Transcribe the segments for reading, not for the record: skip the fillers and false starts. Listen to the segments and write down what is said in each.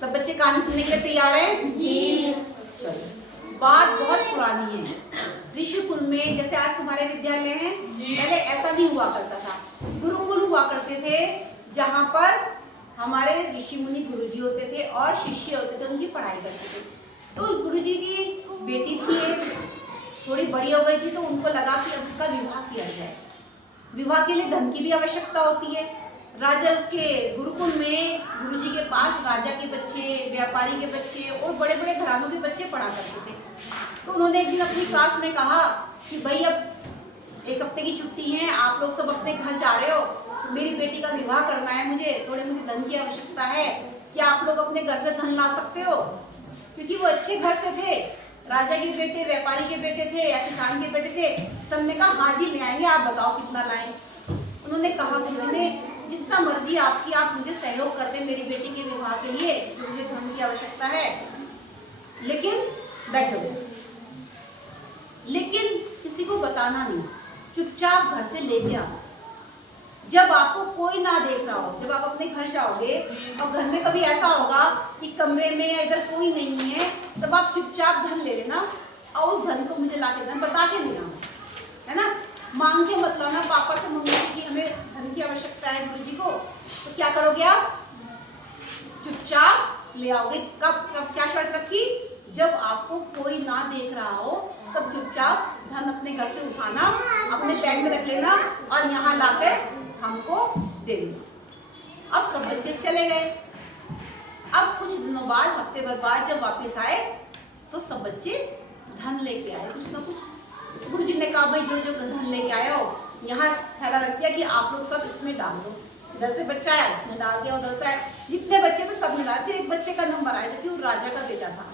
सब बच्चे कहानी सुनने के लिए तैयार हैं? जी। चलो, बात बहुत पुरानी है। ऋषिकुल में, जैसे आज तुम्हारे विद्यालय हैं, पहले ऐसा नहीं हुआ करता था। गुरुकुल हुआ करते थे, जहाँ पर हमारे ऋषि मुनि गुरुजी होते थे और शिष्य होते थे, उनकी पढ़ाई करते थे। तो गुरुजी की बेटी थी, थोड़ी बड़ी हो गई थी, तो उनको लगा कि अब इसका विवाह किया जाए। विवाह के लिए धन की भी आवश्यकता होती है। राजा उसके गुरुकुल में गुरुजी के पास राजा के बच्चे, व्यापारी के बच्चे और बड़े बड़े घरानों के बच्चे पढ़ा करते थे। तो उन्होंने एक दिन अपनी क्लास में कहा कि भाई अब 1 हफ्ते की छुट्टी है, आप लोग सब अपने घर जा रहे हो, मेरी बेटी का विवाह करना है, मुझे धन की आवश्यकता है, क्या आप लोग अपने घर से धन ला सकते हो? क्योंकि वो अच्छे घर से थे, राजा के बेटे, व्यापारी के बेटे थे या किसान के बेटे थे। सबने कहा हाँ जी ले आएंगे, आप बताओ कितना लाएं। उन्होंने कहा कि मैंने जितना मर्जी आपकी, आप मुझे सहयोग कर दें मेरी बेटी के विवाह के लिए, मुझे धन की आवश्यकता है, लेकिन बैठो, लेकिन किसी को बताना नहीं, चुपचाप घर से लेके आओ। जब आपको कोई ना देख रहा हो, जब आप अपने घर जाओगे और घर में कभी ऐसा होगा कि कमरे में या इधर कोई नहीं है, तब आप चुपचाप धन ले लेना और उस धन को मुझे लाके धन बता के ले आना, है ना। मांग के मत लाना पापा से, मम्मी से कि हमें धन की आवश्यकता है गुरुजी को। तो क्या करोगे आप? चुपचाप ले आओगे। कब कब क्या शर्त रखी? जब आपको कोई ना देख रहा हो, तब चुपचाप धन अपने घर से उठाना, अपने बैग में रख लेना और यहाँ लाकर हमको दे देना। अब सब बच्चे चले गए। अब कुछ दिनों बाद, हफ्ते भर बाद जब वापस आए, तो सब बच्चे धन लेके आए, कुछ ना कुछ। गुरुजी ने कहा भाई जो जो धन लेके आए हो, यहाँ थैला रख दिया कि आप लोग सब इसमें डाल दो। इधर से बच्चा आया, उसने डाल दिया, उधर से जितने बच्चे थे सब मिला। फिर एक बच्चे का नंबर आया कि वो राजा का बेटा था।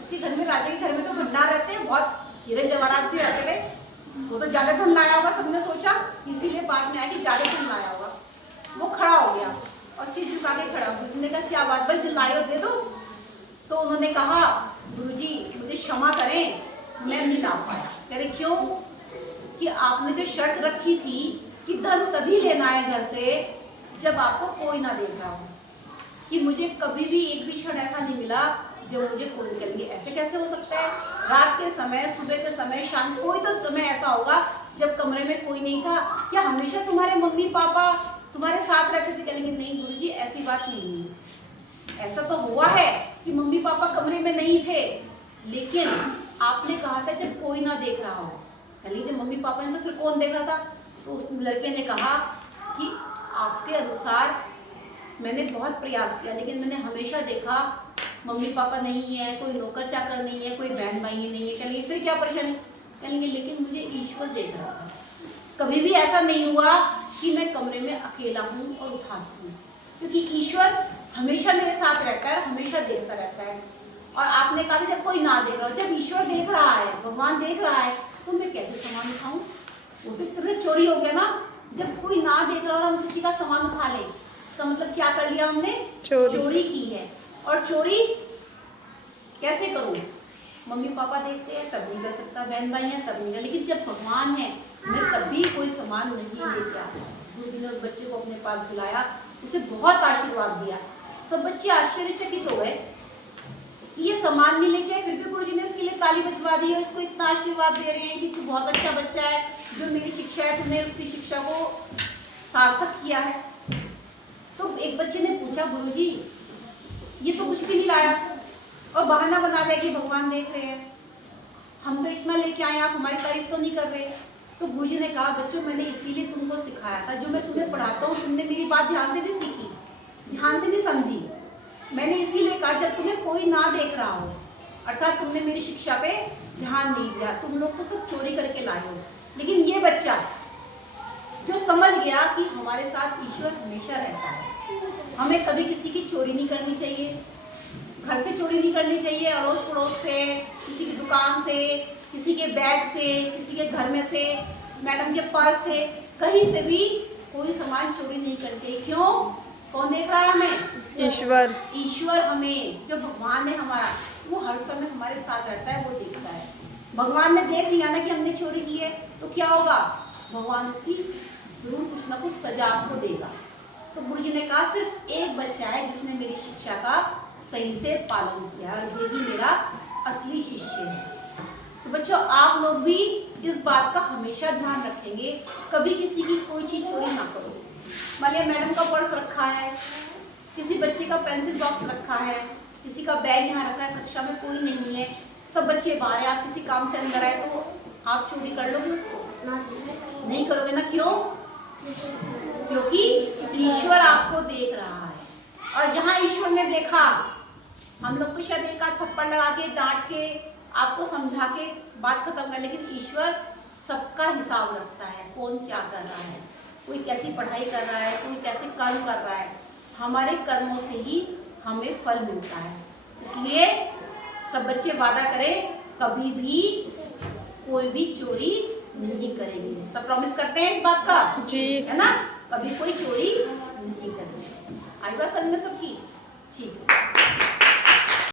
उसके घर में, राजा के घर में तो भंडार रहते हैं, बहुत हीरे जवाहरात भी रहते थे। वो तो ज्यादा धन लाया होगा, सबने सोचा, इसीलिए बाद में आया कि ज्यादा धन लाया होगा। वो खड़ा हो गया और सिर झुका के खड़ा। गुरुजी ने कहा क्या बात भाई, जो लाए हो दे दो। तो उन्होंने कहा गुरुजी मुझे क्षमा करें, मैं नहीं ला पाया। कह रहे क्यों? कि आपने जो शर्त रखी थी कि धन तभी लेना है घर से जब आपको कोई ना देख रहा हो, कि मुझे कभी भी एक भी क्षण ऐसा नहीं मिला जब मुझे कोई करेंगे। ऐसे कैसे हो सकता है? रात के समय, सुबह के समय, शाम, कोई तो समय ऐसा होगा जब कमरे में कोई नहीं था। क्या हमेशा तुम्हारे मम्मी पापा तुम्हारे साथ रहते थे? कहेंगे नहीं गुरुजी ऐसी बात नहीं है। ऐसा तो हुआ है कि मम्मी पापा कमरे में नहीं थे, लेकिन आपने कहा था जब कोई ना देख रहा हो। कहेंगे जब मम्मी पापा ने, तो फिर कौन देख रहा था? तो उस लड़के ने कहा कि आपके अनुसार मैंने बहुत प्रयास किया, लेकिन मैंने हमेशा देखा मम्मी पापा नहीं है, कोई नौकर चाकर नहीं है, कोई बहन भाई नहीं है। कहेंगे फिर क्या परेशानी? कहेंगे लेकिन मुझे ईश्वर देख रहा था। कभी भी ऐसा नहीं हुआ कि मैं कमरे में अकेला हूँ और उदास हूँ, क्योंकि ईश्वर हमेशा मेरे साथ रहता है, हमेशा देखता रहता है। और आपने कहा जब कोई ना देख रहा हो, जब ईश्वर देख रहा है, भगवान देख रहा है, तो मैं कैसे सामान उठाऊं? वो तो एक तरह से चोरी हो गया ना। जब कोई ना देख रहा और हम किसी का सामान उठा लें, इसका मतलब क्या कर लिया हमने? चोरी की है। और चोरी कैसे करूं? मम्मी पापा देखते हैं तब नहीं कर सकता, बहन भाई हैं तब नहीं कर, लेकिन जब भगवान है मैं तभी कोई सामान नहीं लेके आता। गुरुजी ने उस बच्चे को अपने पास बुलाया, उसे बहुत आशीर्वाद दिया। सब बच्चे आश्चर्यचकित हो गए, ये सामान नहीं लेके आए, फिर भी गुरुजी ने इसके लिए ताली बजवा दी और इसको इतना आशीर्वाद दे रहे हैं कि तू बहुत अच्छा बच्चा है, जो मेरी शिक्षा है तूने उसकी शिक्षा को सार्थक किया है। तो एक बच्चे ने पूछा गुरुजी ये तो कुछ भी नहीं लाया और बहाना बना दिया कि भगवान देख रहे हैं, हम तो इतना लेके आए, आप हमारी तारीफ तो नहीं कर रहे। तो गुरुजी ने कहा बच्चों मैंने इसीलिए तुमको सिखाया था, जो मैं तुम्हें पढ़ाता हूँ तुमने मेरी बात ध्यान से नहीं सीखी, ध्यान से नहीं समझी। मैंने इसीलिए कहा जब तुम्हें कोई ना देख रहा हो, अर्थात तुमने मेरी शिक्षा पे ध्यान नहीं दिया, तुम लोग तो सब चोरी करके लाए हो। लेकिन ये बच्चा जो समझ गया कि हमारे साथ ईश्वर हमेशा रहता है, हमें कभी किसी की चोरी नहीं करनी चाहिए, घर से चोरी नहीं करनी चाहिए, अड़ोस पड़ोस से, किसी की दुकान से, किसी के बैग से, किसी के घर में से, मैडम के पर्स से, कहीं से भी कोई सामान चोरी नहीं करते। क्यों? कौन देख रहा है हमें? ईश्वर। ईश्वर हमें, जो भगवान है हमारा, वो हर समय हमारे साथ रहता है, वो देखता है। भगवान ने देख लिया ना कि हमने चोरी की है, तो क्या होगा? भगवान उसकी जरूर कुछ ना कुछ सजा आपको देगा। तो गुरुजी ने कहा सिर्फ एक बच्चा है जिसने मेरी शिक्षा का सही से पालन किया और यही मेरा असली शिष्य है। तो बच्चों आप लोग भी इस बात का हमेशा ध्यान रखेंगे, कभी किसी की कोई चीज़ चोरी ना करो। मान लिया मैडम का पर्स रखा है, किसी बच्चे का पेंसिल बॉक्स रखा है, किसी का बैग यहाँ रखा है, कक्षा में कोई नहीं है, सब बच्चे बाहर हैं, आप किसी काम से अंदर आए तो आप चोरी कर लोगे उसको? नहीं करोगे ना। क्यों? क्योंकि ईश्वर आपको देख रहा है, और जहाँ ईश्वर ने देखा, हम लोग को शायद एक आध थप्पड़ लगा के डांट के आपको समझा के बात खत्म कर, लेकिन ईश्वर सबका हिसाब रखता है, कौन क्या कर रहा है, कोई कैसी पढ़ाई कर रहा है, कोई कैसे कर्म कर रहा है। हमारे कर्मों से ही हमें फल मिलता है। इसलिए सब बच्चे वादा करें कभी भी कोई भी चोरी नहीं करेंगे। सब प्रॉमिस करते हैं इस बात का? जी, है ना? कभी कोई चोरी नहीं करेंगे। आई बात समझ में सबकी?